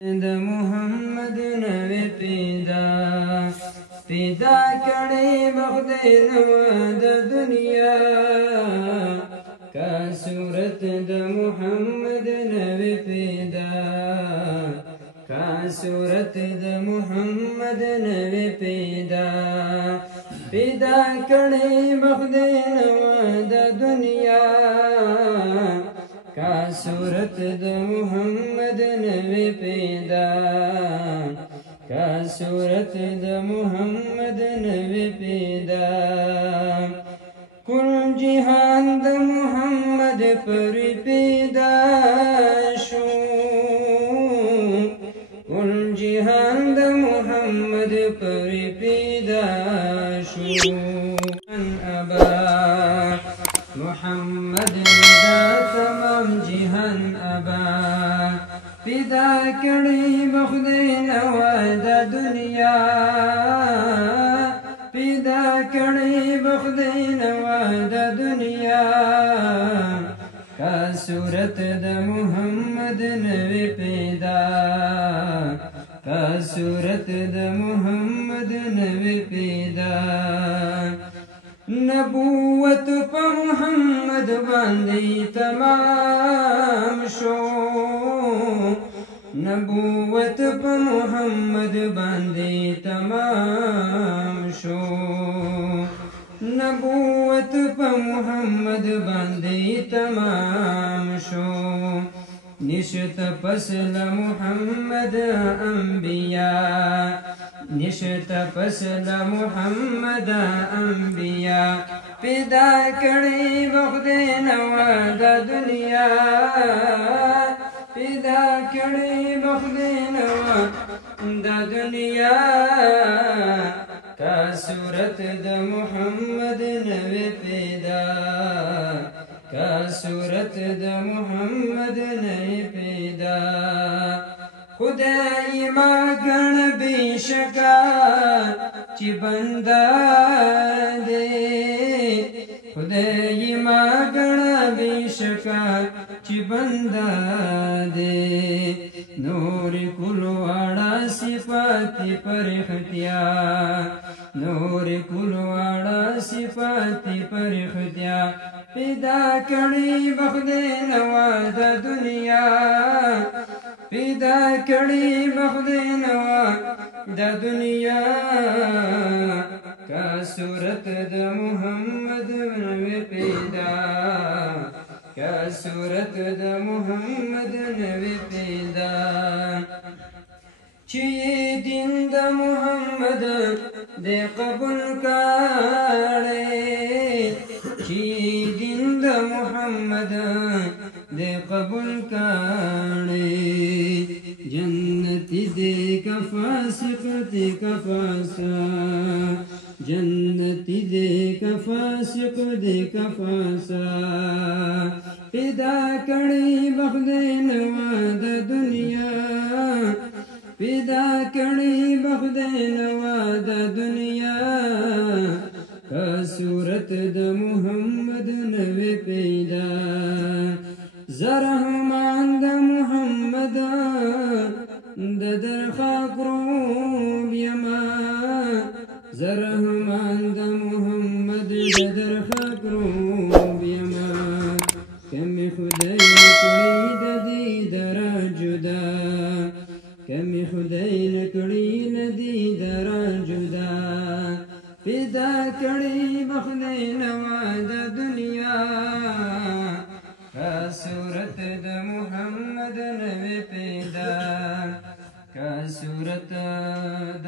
د محمد نوی پیدا کړي بخدای نو د دنیا کا صورت د محمد نوی پیدا کا صورت د محمد نوی پیدا کړي بخدای نو د دنیا کا صورت د محمد نوی پیدا کا صورت د محمد نوی پیدا کل جهان د محمد پر پیدا شو کل جهان د محمد پر پیدا شو ابا محمد دا تمام جهان ابا پیدا کړي بخدای نو د دنیا پیدا کړي بخدای نو د دنیا کا صورت د محمد نوی پیدا کا صورت د محمد نوی پیدا نبوت په محمد باندې تمام شو نبوت په محمد باندې تمام شو نبوت په محمد باندې تمام شو نشت پسل محمد انبیاء نشت پسل محمد انبیاء پیدا کړي بخدای نو د دنیا پیدا کړي بخدای نو د دنیا کا صورت د محمد نوی پیدا کا صورت د محمد نوی پیدا خدای ما ګڼ بېشکه چې بنده دی خدای ما ګڼ بېشکه چې بنده دی نور کل واړه صفات پرختیا نور کل واړه صفات پرختیا پیدا کړي بخدای نو د دنیا پیدا کړي بخدای نو د دنیا کا صورت د محمد نوی پیدا کا صورت د محمد نوی پیدا چې دین د محمد د قبول کړي چې دین د محمد د قبول کړي جنتی دې کا فاسق دې کا فاسا جنتی دې کا فاسق دې کا فاسا پیدا کړي بخدای نو د دنیا پیدا کړي بخدای نو د دنیا کا صورت د محمد نوی پیدا زرحمان د محمد د درخا کروب یما زرحمان د محمد د درخا کروب یما کمی خدای کړي د دې درا جدا کمی خدای کړي د دې درا جدا پیدا کړي بخدای نو د دنیا کا صورت د محمد نوی پیدا کا صورت د